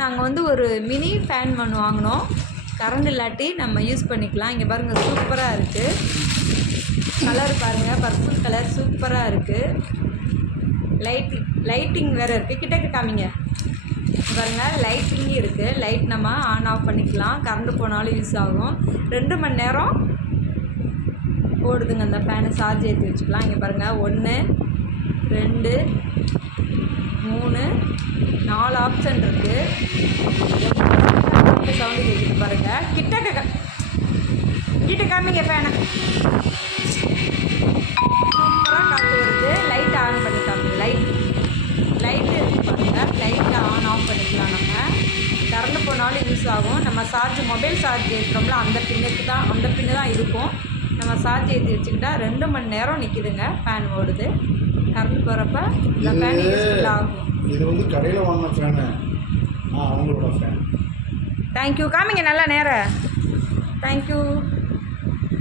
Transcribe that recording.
நாங்கள் வந்து ஒரு மினி ஃபேன் ஒன்று வாங்கினோம். கரண்ட் இல்லாட்டி நம்ம யூஸ் பண்ணிக்கலாம். இங்கே பாருங்கள், சூப்பராக இருக்குது. கலர் பாருங்கள், பர்பிள் கலர் சூப்பராக இருக்குது. லைட்டிங் வேறு இருக்குது. கிட்டக்க காமிங்க பாருங்கள், லைட்டிங் இருக்குது. லைட் நம்ம ஆன் ஆஃப் பண்ணிக்கலாம். கரண்ட் போனாலும் யூஸ் ஆகும். 2 மணி நேரம் ஓடுதுங்க அந்த ஃபேனை. சார்ஜ் ஏற்றி வச்சுக்கலாம். இங்கே பாருங்கள், 1 2 3 4 ஆப்ஷன் இருக்குது. சவுண்டு கேட்குது பாருங்கள். கிட்ட காமிங்க ஃபேனை. சூப்பராக காற்று வருது. லைட் ஆன் பண்ணி காமிங்க. லைட்டு இருக்குது பாருங்கள். லைட்டை ஆன் ஆஃப் பண்ணிக்கலாம். நம்ம கரண்ட் போனாலும் யூஸ் ஆகும். நம்ம மொபைல் சார்ஜ் ஏற்றுறோம்ல, அந்த பின்னு தான் இருக்கும். நம்ம சார்ஜ் ஏற்றி வச்சுக்கிட்டா 2 மணி நேரம் நிற்கிதுங்க. ஃபேன் ஓடுது. கரண்ட் போகிறப்ப இந்த ஃபேன் யூஸ்ஃபுல் ஆகும். இது வந்து கடையில் வாங்கின ஃபேனு. அவங்களோட ஃபேன். தேங்க்யூ. காமிங்க நல்லா நேரம். தேங்க்யூ.